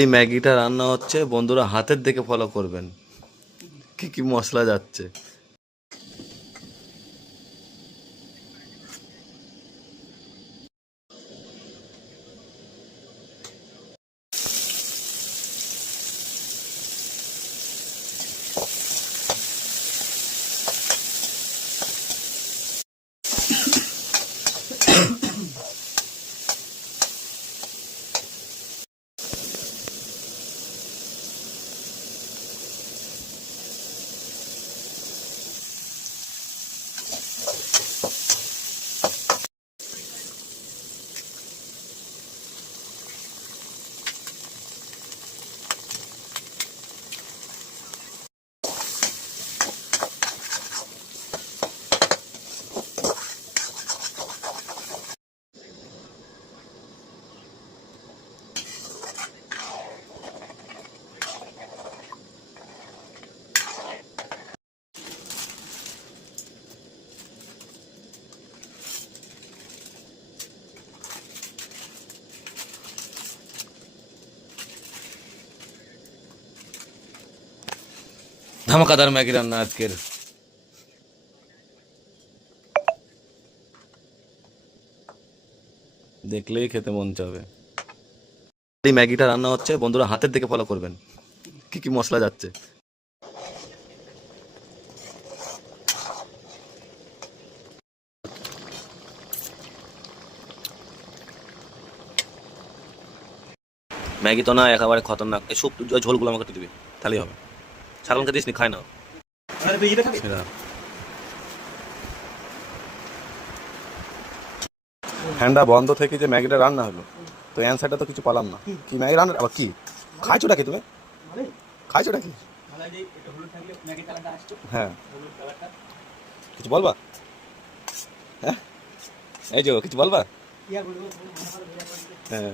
এই ম্যাগিটা রান্না হচ্ছে, বন্ধুরা হাতের দিকে ফলো করবেন কি কি মশলা যাচ্ছে। ধামাকাদার ম্যাগি রান্না আজকের। দেখলেই খেতে মন চাবে। এই ম্যাগিটা রান্না হচ্ছে, বন্ধুরা হাতের দিকে ফলো করবেন কি কি মশলা যাচ্ছে। ম্যাগি তো না, একেবারে খতরনাক। এই সব ঝোলগুলো আমাকে একটু দিবি, তাহলেই হবে। ছাগলকে দিস নি, খায় না। সেরা। হ্যান্ডা বন্ধ থেকে যে ম্যাগিটা রান্না হলো, তো অ্যান্সারটা তো কিছু পালাম না। কি ম্যাগি রান্না, আবার কি খাইছোটা কি তুমি? খাইছোটা কি? হ্যাঁ, কিছু বলবা? হ্যাঁ, এই যে কিছু বলবা? হ্যাঁ,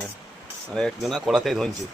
আরে একজনা কড়াতেই ধরছি।